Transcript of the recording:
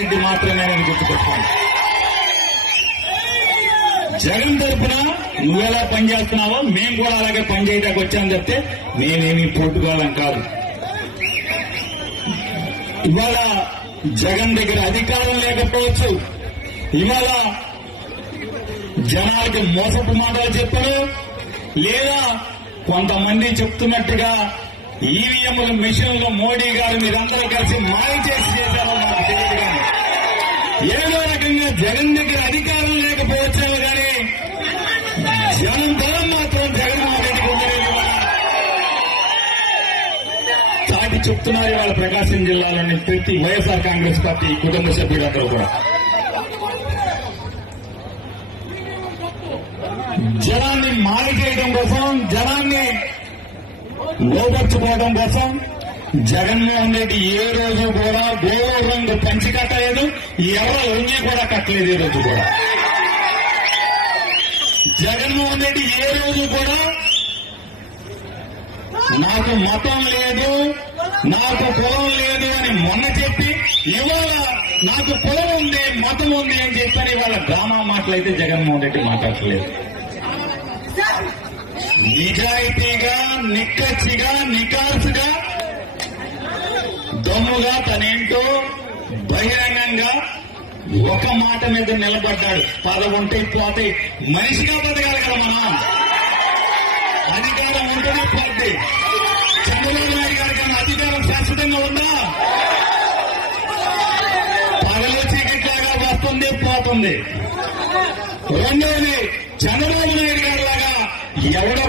రెడ్డి మాత్రమే అని గుర్తుపెట్టుకోండి. జగన్ తరఫున నువ్వెలా పనిచేస్తున్నావో మేము కూడా అలాగే పనిచేయడానికి వచ్చామని చెప్తే మేమేమి పోటుకోవాలం కాదు. ఇవాళ జగన్ దగ్గర అధికారం లేకపోవచ్చు, ఇవాళ జనాలకి మోసపు మాటలు చెప్పరు, లేదా కొంతమంది చెప్తున్నట్టుగా ఈవీఎంల మిషన్లు మోడీ గారు మీరందరూ కలిసి మాయ చేసి చేశారో నాకు తెలియదు. కానీ ఏదో రకంగా జగన్ దగ్గర అధికారం లేకపోవచ్చాము కానీ జనం బలం మాత్రం జగన్మోహన్ రెడ్డికి ఉండలేదు. చాటి చెప్తున్నారు ఇవాళ ప్రకాశం జిల్లాలోని ప్రతి వైఎస్ఆర్ కాంగ్రెస్ పార్టీ కుటుంబ సభ్యులందరూ కూడా జనాన్ని మాయ చేయడం కోసం, జనాన్ని లోపర్చుకోవడం కోసం జగన్మోహన్ రెడ్డి ఏ రోజు కూడా గోవా రంగు పంచి కట్టలేదు, ఎవరో రంగి కూడా కట్టలేదు. ఈ రోజు కూడా జగన్మోహన్ రెడ్డి ఏ రోజు కూడా నాకు మతం లేదు, నాకు కులం లేదు అని మొన్న చెప్పి ఇవాళ నాకు కులం ఉంది, మతం ఉంది అని చెప్పని ఇవాళ డ్రామా మాటలైతే జగన్మోహన్ రెడ్డి మాట్లాడలేదు. నిజాయితీగా, నిక్కచ్చిగా, నికార్సుగా, దమ్ముగా తనేంటో బహిరంగంగా ఒక మాట మీద నిలబడ్డాడు. పదవుంటే పోతే మనిషిగా బతకాలి కదా మనం. అధికారం ఉంటేనే పోతే. చంద్రబాబు నాయుడు గారి కన్నా అధికారం శాశ్వతంగా ఉందా? పగలు చీకట్లాగా వస్తుంది, పోతుంది. రెండోది చంద్రబాబు నాయుడు గారి లాగా ఎవడో